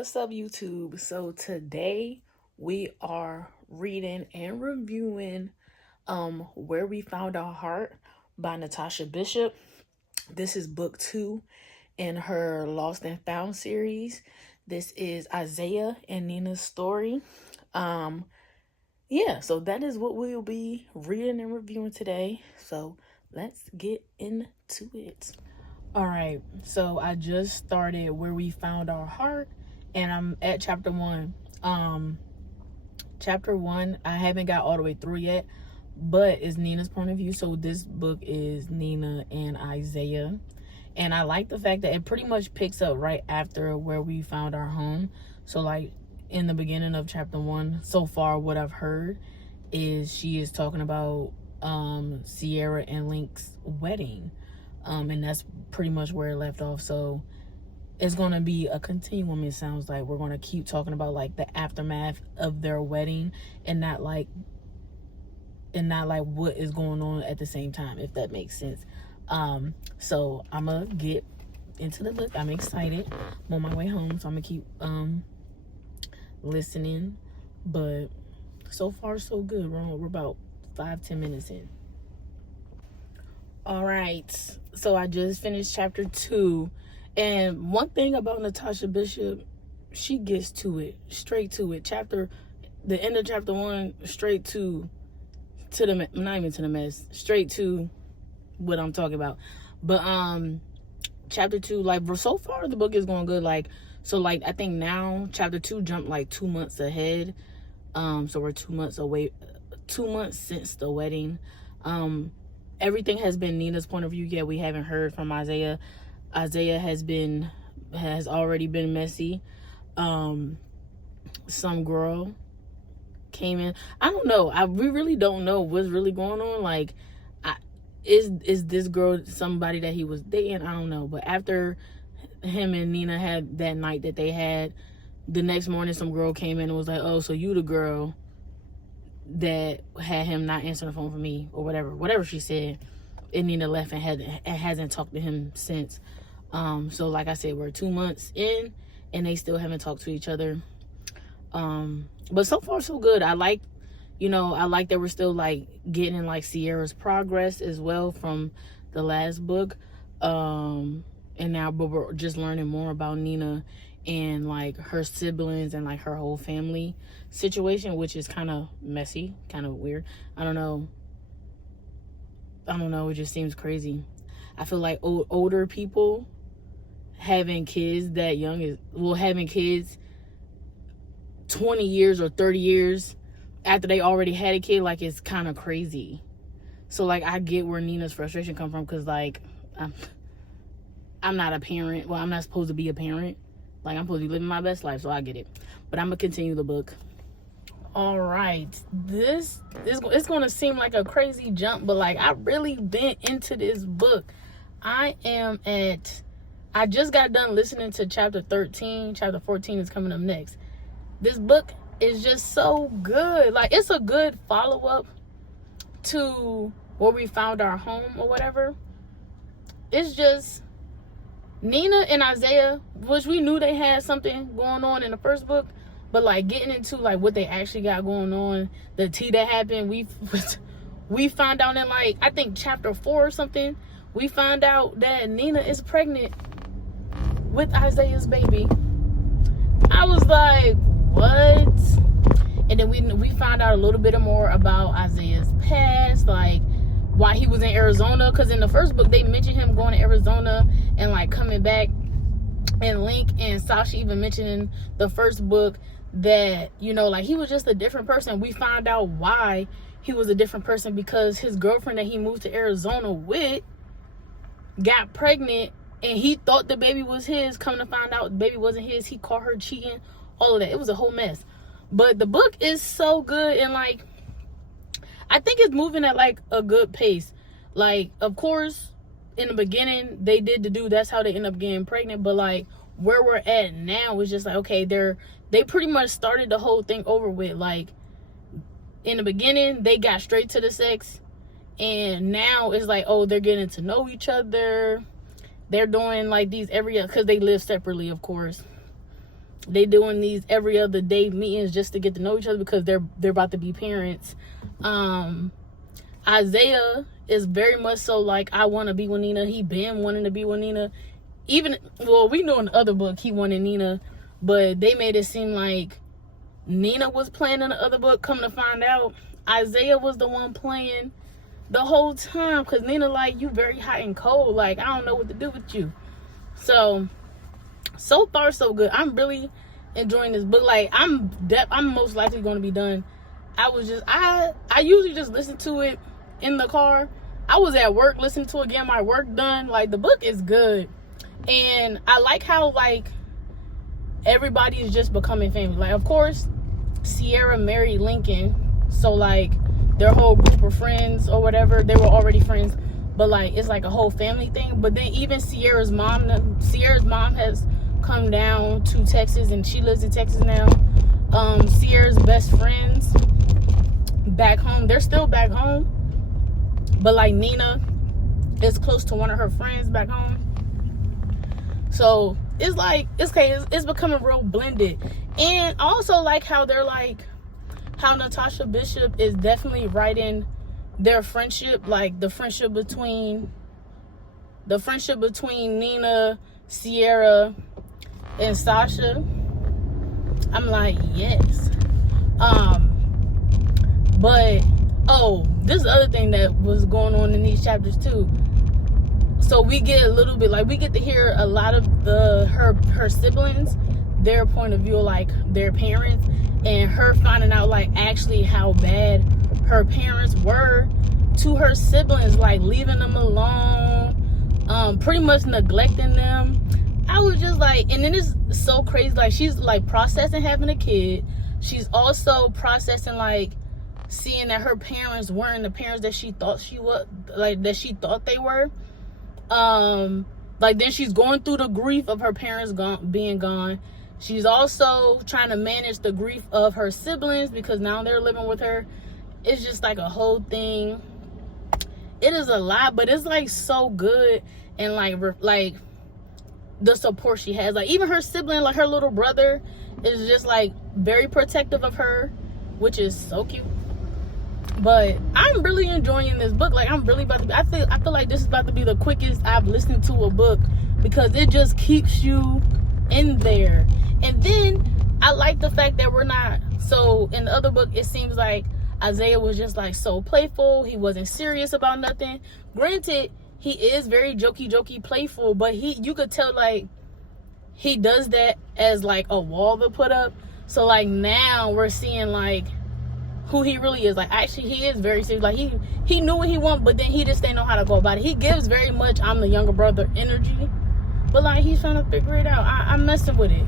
What's up, YouTube? So today we are reading and reviewing Where We Found Our Heart by Natasha Bishop. This is book 2 in her Lost and Found series. This is Isaiah and Nina's story. So that is what we'll be reading and reviewing today. So let's get into it. All right, so I just started Where We Found Our Heart, and I'm at chapter 1. Chapter 1, I haven't got all the way through yet, but it's Nina's point of view. So this book is Nina and Isaiah, and I like the fact that it pretty much picks up right after Where We Found Our Home. So like in the beginning of chapter 1, so far what I've heard is she is talking about Sierra and Link's wedding. And that's pretty much where it left off. So it's going to be a continuum. It sounds like we're going to keep talking about like the aftermath of their wedding and not like what is going on at the same time, if that makes sense. So I'm gonna get into the book. I'm excited. I'm on my way home, so I'm gonna keep listening. But so far so good. We're about 5-10 minutes in. All right, so I just finished chapter 2, and one thing about Natasha Bishop, she gets to it, straight to it. The end of chapter 1, straight to the not even to the mess, straight to what I'm talking about. But chapter 2, like so far the book is going good. Like I think now chapter 2 jumped like 2 months ahead. So we're 2 months away, 2 months since the wedding. Everything has been Nina's point of view. Yeah, we haven't heard from Isaiah. Isaiah has already been messy. Some girl came in. I don't know. We really don't know what's really going on. Like, is this girl somebody that he was dating? I don't know. But after him and Nina had that night that they had, the next morning some girl came in and was like, "Oh, so you the girl that had him not answering the phone for me," or whatever she said. And Nina left and hasn't talked to him since. So like I said, we're 2 months in and they still haven't talked to each other. But so far so good. I like that we're still like getting like Sierra's progress as well from the last book. And now but we're just learning more about Nina and like her siblings and like her whole family situation, which is kind of messy, kind of weird. I don't know, it just seems crazy. I feel like older people having kids that young having kids 20 years or 30 years after they already had a kid, like, it's kind of crazy. So like I get where Nina's frustration come from, because like I'm not a parent. Well, I'm not supposed to be a parent. Like, I'm supposed to be living my best life, so I get it. But I'm gonna continue the book. All right, it's gonna seem like a crazy jump, but like I really been into this book. I just got done listening to chapter 13. Chapter 14 is coming up next. This book is just so good. Like, it's a good follow-up to Where We Found Our Home or whatever. It's just Nina and Isaiah, which we knew they had something going on in the first book, but like getting into like what they actually got going on, the tea that happened, we found out in like, I think chapter 4 or something, we found out that Nina is pregnant with Isaiah's baby. I was like, what? And then we found out a little bit more about Isaiah's past, like why he was in Arizona, because in the first book they mentioned him going to Arizona and like coming back, and Link and Sasha even mentioned in the first book that, like he was just a different person. We found out why he was a different person, because his girlfriend that he moved to Arizona with got pregnant and he thought the baby was his. Coming to find out the baby wasn't his. He caught her cheating, all of that. It was a whole mess. But the book is so good, and like I think it's moving at like a good pace. Like, of course, in the beginning they did the dude, that's how they end up getting pregnant. But like where we're at now is just like, okay, they pretty much started the whole thing over with. Like in the beginning they got straight to the sex, and now it's like, oh, they're getting to know each other. They're doing like these because they live separately, of course. they doing these every other day meetings just to get to know each other because they're about to be parents. Isaiah is very much so like, I want to be with Nina. He been wanting to be with Nina. Even, well, we know in the other book he wanted Nina, but they made it seem like Nina was playing in the other book. Come to find out, Isaiah was the one playing the whole time, because Nina like, you very hot and cold. Like, I don't know what to do with you. So far so good. I'm really enjoying this book. Like, I'm most likely going to be done. I usually just listen to it in the car. I was at work listening to it, getting my work done. Like, the book is good. And I like how, like, everybody is just becoming family. Like, of course, Sierra married Lincoln. So, like, their whole group of friends or whatever, they were already friends. But, like, it's like a whole family thing. But then even Sierra's mom has come down to Texas, and she lives in Texas now. Sierra's best friends back home, they're still back home. But, like, Nina is close to one of her friends back home. So it's like, it's becoming real blended. And I also like how they're like, how Natasha Bishop is definitely writing their friendship, like the friendship between Nina, Sierra, and Sasha. I'm like, yes. But this is the other thing that was going on in these chapters too. So we get a little bit, like, we get to hear a lot of her siblings, their point of view, like their parents, and her finding out like actually how bad her parents were to her siblings, like leaving them alone, pretty much neglecting them. I was just like, and then it's so crazy, like, she's like processing having a kid. She's also processing like seeing that her parents weren't the parents that she thought they were. Like, then she's going through the grief of her parents being gone. She's also trying to manage the grief of her siblings because now they're living with her. It's just like a whole thing. It is a lot, but it's like so good. And like the support she has, like even her sibling, like her little brother, is just like very protective of her, which is so cute. But I'm really enjoying this book. Like, I'm really about to be, I feel like this is about to be the quickest I've listened to a book, because it just keeps you in there. And then I like the fact that we're not, so in the other book it seems like Isaiah was just like so playful. He wasn't serious about nothing. Granted, he is very jokey playful, but you could tell like he does that as like a wall to put up. So like now we're seeing like who he really is. Like, actually, he is very serious. Like, he knew what he wanted, but then he just didn't know how to go about it. He gives very much I'm the younger brother energy, but like he's trying to figure it out. I'm messing with it.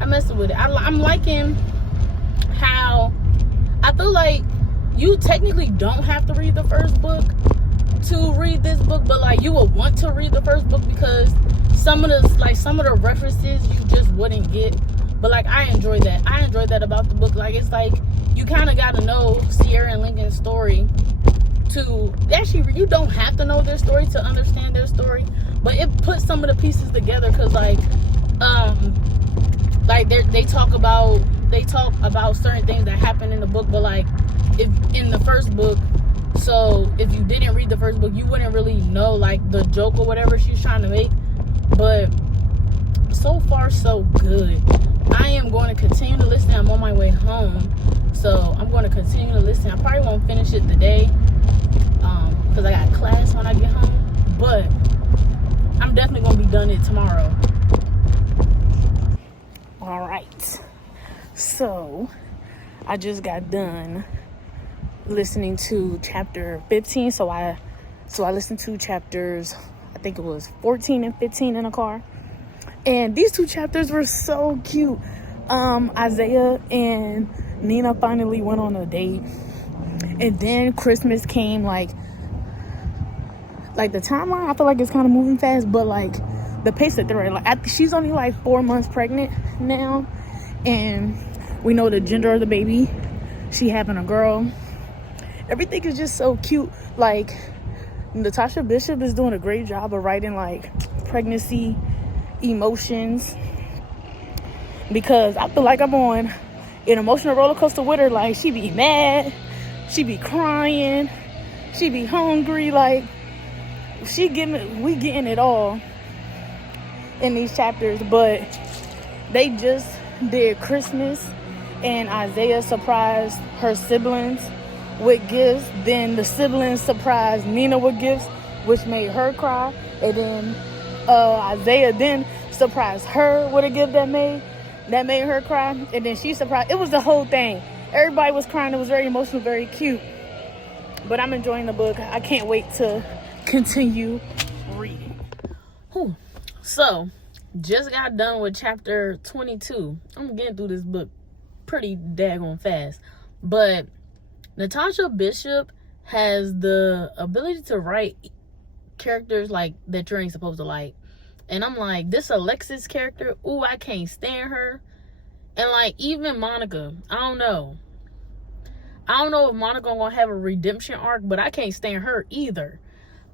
I'm liking how I feel like you technically don't have to read the first book to read this book, but like you would want to read the first book because some of the references you just wouldn't get. But like I enjoy that about the book. Like, it's like you kind of got to know Sierra and Lincoln's story to actually, you don't have to know their story to understand their story, but it puts some of the pieces together. Because like they talk about certain things that happen in the book, but like if in the first book, so if you didn't read the first book, you wouldn't really know like the joke or whatever she's trying to make. But so far so good. I am going to continue to listen. I'm on my way home, so I'm going to continue to listen. I probably won't finish it today because I got class when I get home, but I'm definitely going to be done it tomorrow. All right, so I just got done listening to chapter 15. So I listened to chapters, I think it was 14 and 15 in a car. And these two chapters were so cute. Isaiah and Nina finally went on a date. And then Christmas came, like the timeline, I feel like it's kind of moving fast, but like the pace that they're at, like she's only like 4 months pregnant now. And we know the gender of the baby. She having a girl. Everything is just so cute. Like, Natasha Bishop is doing a great job of writing like pregnancy emotions. because I feel like I'm on an emotional roller coaster with her. Like, she be mad, she be crying, she be hungry. Like, we getting it all in these chapters. But they just did Christmas, and Isaiah surprised her siblings with gifts. Then the siblings surprised Nina with gifts, which made her cry. And then Isaiah then surprised her with a gift that made her cry. And then she surprised. It was the whole thing. Everybody was crying. It was very emotional, very cute. But I'm enjoying the book. I can't wait to continue reading. Whew. So, just got done with chapter 22. I'm getting through this book pretty daggone fast. But Natasha Bishop has the ability to write characters like that you ain't supposed to like. And I'm like, this Alexis character, ooh, I can't stand her. And like, even Monica, I don't know if Monica gonna have a redemption arc, but I can't stand her either.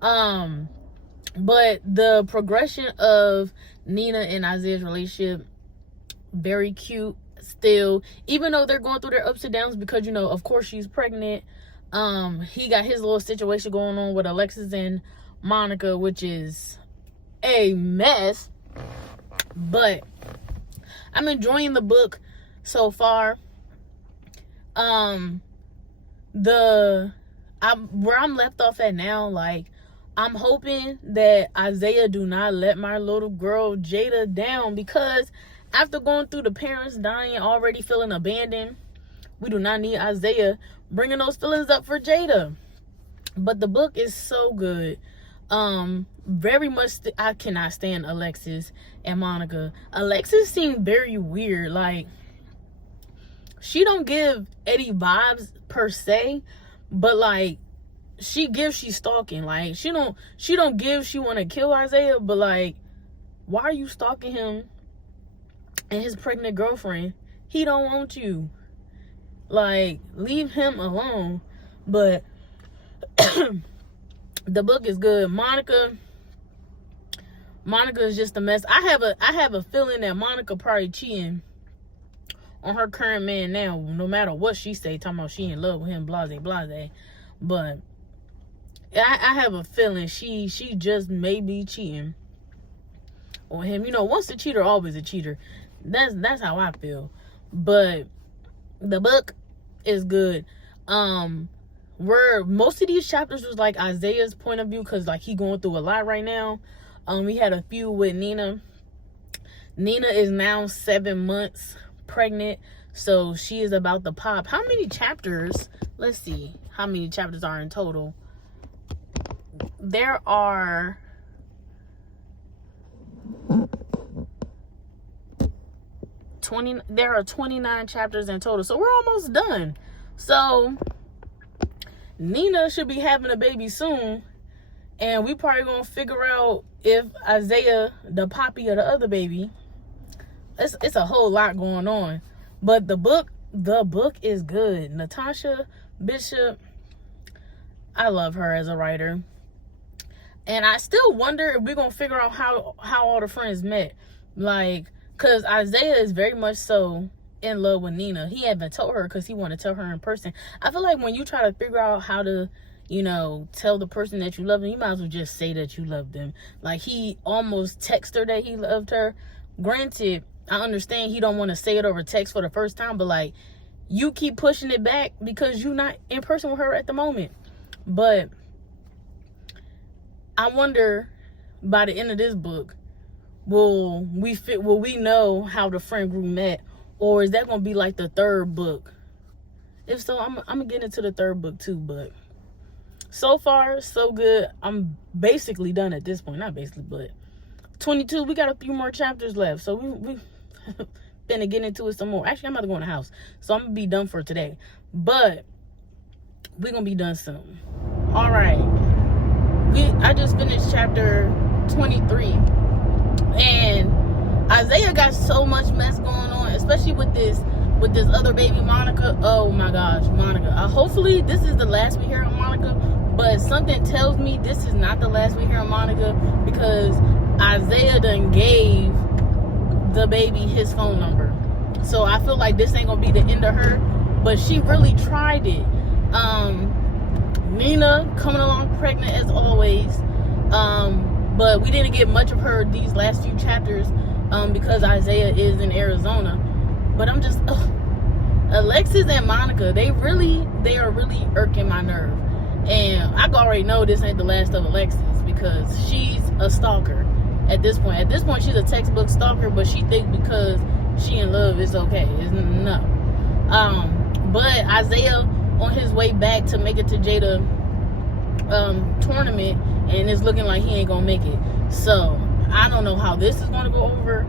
But the progression of Nina and Isaiah's relationship, very cute still, even though they're going through their ups and downs, because, you know, of course she's pregnant. He got his little situation going on with Alexis and Monica, which is a mess. But I'm enjoying the book so far. Where I'm left off at now, like, I'm hoping that Isaiah do not let my little girl Jada down, because after going through the parents dying, already feeling abandoned, we do not need Isaiah bringing those feelings up for Jada. But the book is so good. Very much I cannot stand Alexis and Monica. Alexis seems very weird. Like, she don't give Eddie vibes per se, but like, she's stalking. Like, she don't give she want to kill Isaiah, but like, why are you stalking him and his pregnant girlfriend? He don't want you. Like, leave him alone. But the book is good. Monica is just a mess. I have a feeling that Monica probably cheating on her current man now, no matter what she say, talking about she in love with him, blase blase. But I have a feeling she just may be cheating on him. You know, once a cheater, always a cheater. That's how I feel. But the book is good. Where most of these chapters was like Isaiah's point of view, because like he going through a lot right now. We had a few with Nina. Nina is now 7 months pregnant, so she is about to pop. How many chapters? Let's see how many chapters are in total. There are 29 chapters in total, so we're almost done. So Nina should be having a baby soon, and we probably gonna figure out if Isaiah the poppy of the other baby. It's a whole lot going on. But the book is good. Natasha Bishop, I love her as a writer. And I still wonder if we're gonna figure out how all the friends met. Like, because Isaiah is very much so in love with Nina. He haven't told her because he want to tell her in person. I feel like when you try to figure out how to, you know, tell the person that you love them, you might as well just say that you love them. Like, he almost texted her that he loved her. Granted, I understand he don't want to say it over text for the first time, but like, you keep pushing it back because you're not in person with her at the moment. But I wonder, by the end of this book, will we know how the friend group met, or is that gonna be like the third book? If so, I'm gonna get into the third book too. But so far, so good. I'm basically done at this point. Not basically, but 22. We got a few more chapters left, so we finna get into it some more. Actually, I'm about to go in the house, so I'm gonna be done for today. But we're gonna be done soon. All right. I just finished chapter 23, and Isaiah got so much mess going on, especially with this other baby Monica. Oh my gosh, Monica. Hopefully this is the last we hear of Monica, but something tells me this is not the last we hear of Monica, because Isaiah done gave the baby his phone number. So I feel like this ain't gonna be the end of her, but she really tried it. Nina coming along pregnant as always, but we didn't get much of her these last few chapters because Isaiah is in Arizona. But I'm just Alexis and Monica, they are really irking my nerve. And I already know this ain't the last of Alexis because she's a stalker at this point. At this point, she's a textbook stalker, but she thinks because she in love, it's okay. It's no. But Isaiah on his way back to make it to Jada tournament, and it's looking like he ain't gonna make it. So I don't know how this is gonna go over,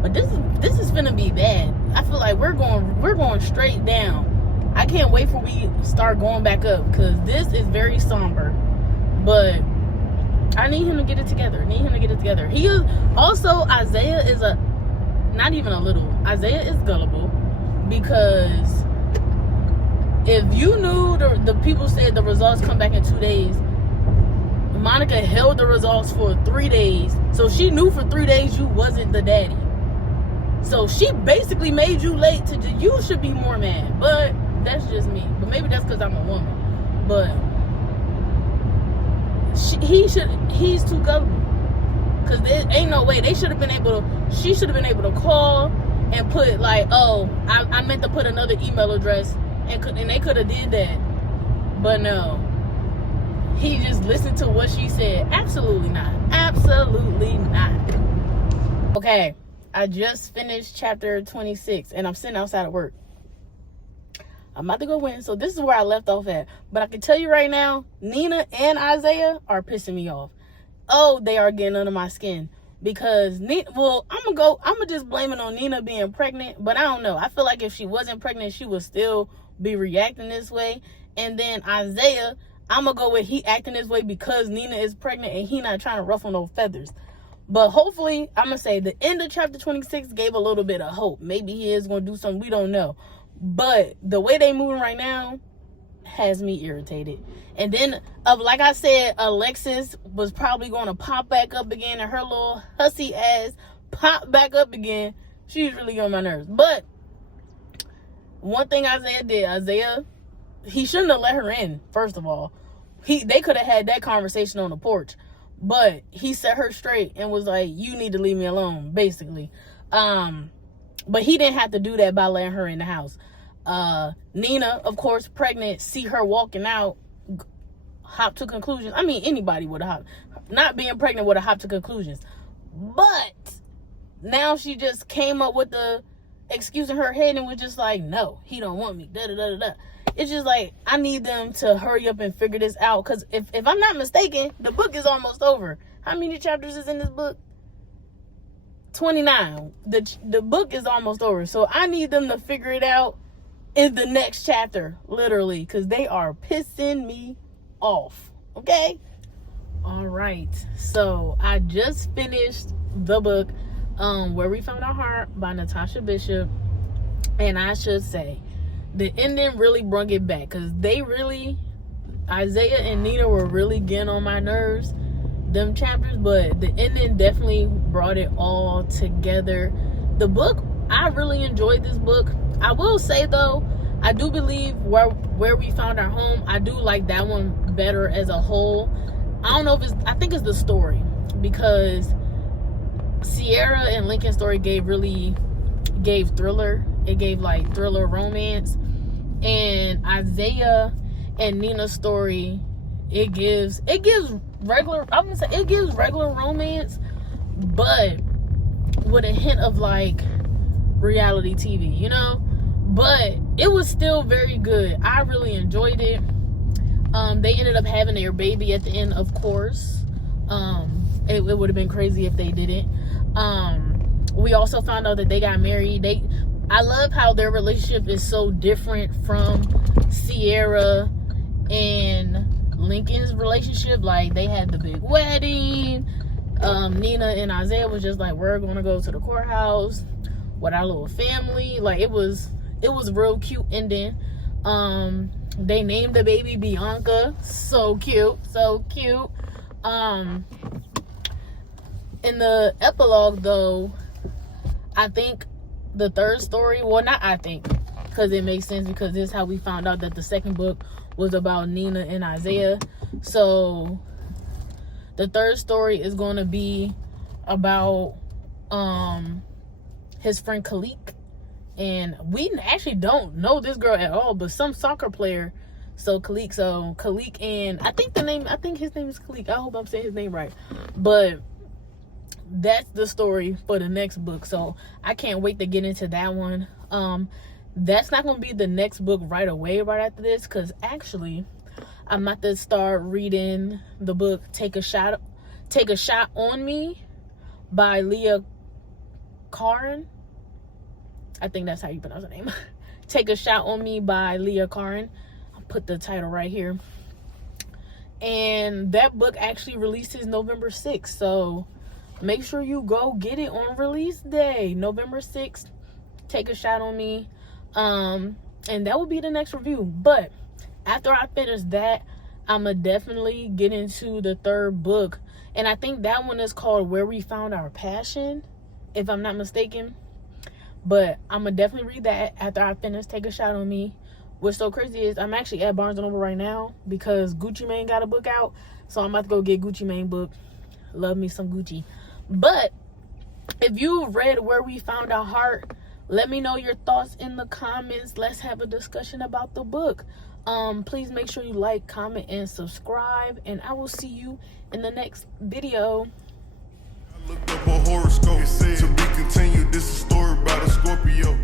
but this is gonna be bad. I feel like we're going straight down. I can't wait for we start going back up because this is very somber. But I need him to get it together. He is also, Isaiah is not even a little. Isaiah is gullible because if you knew the people said the results come back in 2 days, Monica held the results for 3 days. So she knew for 3 days you wasn't the daddy. So she basically made you late you should be more mad. But that's just me. But maybe that's because I'm a woman. But he's too gullible. Because there ain't no way. She should have been able to call and put like, oh, I meant to put another email address. And they could have did that. But no. He just listened to what she said. Absolutely not. Okay. I just finished chapter 26. And I'm sitting outside of work. I'm about to go in. So this is where I left off at. But I can tell you right now, Nina and Isaiah are pissing me off. Oh, they are getting under my skin. Because Nina, well, I'm gonna just blame it on Nina being pregnant. But I don't know. I feel like if she wasn't pregnant, she would still be reacting this way. And then Isaiah, I'm gonna go with he acting this way because Nina is pregnant and he not trying to ruffle no feathers. But hopefully, I'm gonna say the end of chapter 26 gave a little bit of hope. Maybe he is gonna do something, we don't know. But the way they moving right now has me irritated. And then, like I said, Alexis was probably going to pop back up again, and her little hussy ass pop back up again. She's really on my nerves. But one thing Isaiah did, he shouldn't have let her in, first of all. They could have had that conversation on the porch. But he set her straight and was like, you need to leave me alone, basically. But he didn't have to do that by letting her in the house. Nina, of course, pregnant, see her walking out, hop to conclusions. I mean, anybody would have not being pregnant would have hopped to conclusions. But now she just came up with the excuse in her head and was just like, no, he don't want me. It's just like, I need them to hurry up and figure this out. Because if I'm not mistaken, the book is almost over. How many chapters is in this book? 29. The book is almost over. So I need them to figure it out in the next chapter, literally, because they are pissing me off. Okay? All right. So I just finished the book, Where We Found Our Heart by Natasha Bishop. And I should say, the ending really brought it back, because Isaiah and Nina were really getting on my nerves, them chapters, but the ending definitely brought it all together. The book, I really enjoyed this book. I will say though, I do believe where we found our home, I do like that one better as a whole. I don't know if I think it's the story, because Sierra and Lincoln's story gave thriller. It gave like thriller romance, and Isaiah and Nina's story, it gives regular, I'm gonna say it gives regular romance, but with a hint of like reality TV, you know. But it was still very good. I really enjoyed it. They ended up having their baby at the end, of course. It would have been crazy if they didn't. We also found out that they got married. I love how their relationship is so different from Sierra and Lincoln's relationship. Like, they had the big wedding. Nina and Isaiah was just like, we're gonna go to the courthouse with our little family. Like, it was a real cute ending. They named the baby Bianca. So cute. In the epilogue though, I think the third story, well, not I think, because it makes sense, because this is how we found out that the second book was about Nina and Isaiah. So the third story is going to be about his friend Khalik. And we actually don't know this girl at all, but some soccer player. So Khalik, and I think his name is Khalik. I hope I'm saying his name right. But that's the story for the next book. So I can't wait to get into that one. That's not going to be the next book right away, right after this, because actually I'm about to start reading the book Take a Shot on Me by Leah Karin. I think that's how you pronounce her name. Take a Shot on Me by Leah Karin. I'll put the title right here. And that book actually releases November 6th. So make sure you go get it on release day, November 6th. Take a Shot on Me. And that will be the next review. But after I finish that, I'ma definitely get into the third book. And I think that one is called Where We Found Our Passion, if I'm not mistaken. But I'ma definitely read that after I finish Take a Shot on Me. What's so crazy is I'm actually at Barnes & Noble right now because Gucci Mane got a book out. So I'm about to go get Gucci Mane book. Love me some Gucci. But if you read Where We Found Our Heart, let me know your thoughts in the comments. Let's have a discussion about the book. Please make sure you like, comment, and subscribe. And I will see you in the next video. I looked up a horoscope. It said to be continued. This is a story about a Scorpio.